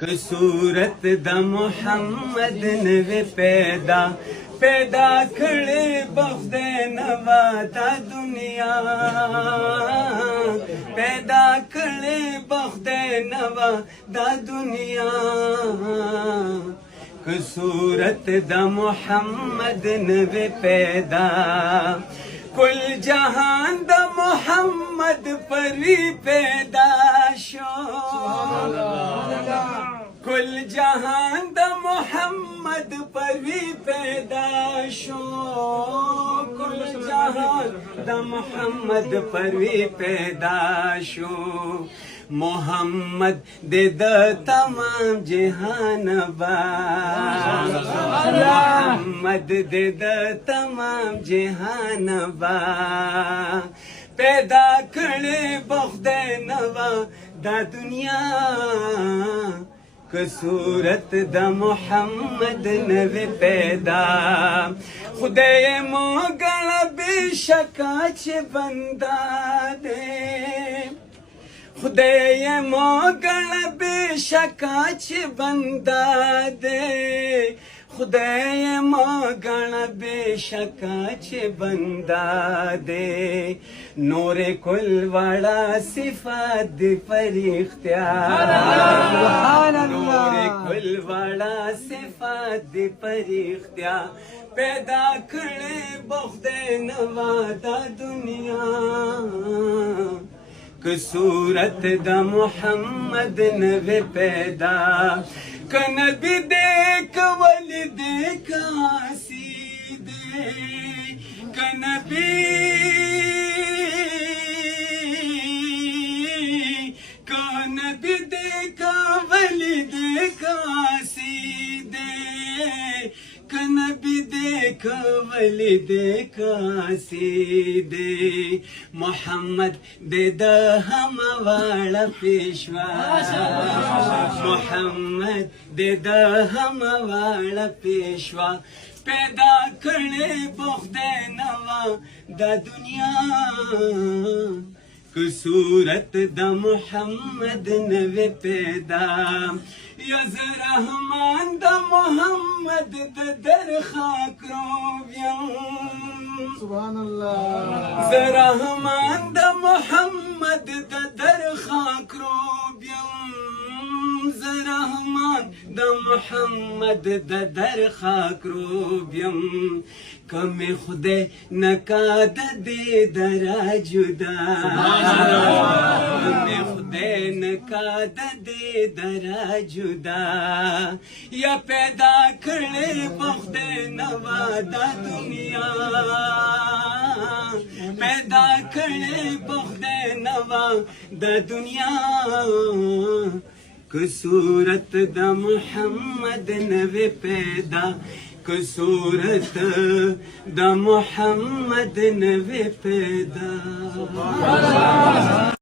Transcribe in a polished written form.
که صورت د محمد نوی پیدا کړي بخدای نوا دا دنیا پیدا کړي بخدای نوا دا دنیا که صورت د محمد نوی پیدا کل جهان د محمد پری پیدا شو کل جهان د محمد پری پیدا شو کل جهان د محمد پری پیدا شو محمد د تمام جهان با محمد د تمام جهان با پیدا کړي بخدای نوا دا دنیا که صورت د محمد نوی پیدا خدای موږ بېشکه چې بنده دی خدای موږ بېشکه چې بنده دی خدای موږ بېشکه چې بنده دی نور کل واړه صفات دی فرښتیا نور کل واړه صفات دی فرښتیا پیدا کړي بخدای نوا دا دنیا که صورت د محمد نوی پیدا که نبی دې که ولی دې که عاصی دې که نبی دې که ولی دې که عاصی دې که نبی دې که ولی دې که عاصی دې محمد دې د همه واړه پیشوا محمد دې د همه واړه پیشوا پیدا کړي بخدای نوا دا دنیا که صورت د محمد نوی پیدا یا رحمان د محمد د در خاک رویم سبحان الله رحمان د محمد د در خاک رویم رحمان د محمد د در خاک رویم کم خدای نکاد دې درا جدا کم خدای نکاد دې درا جدا یا پیدا کړي بخدای نوا دا دنیا پیدا کړي بخدای نوا دا دنیا که صورت د محمد نوی پیدا که صورت د محمد نوی پیدا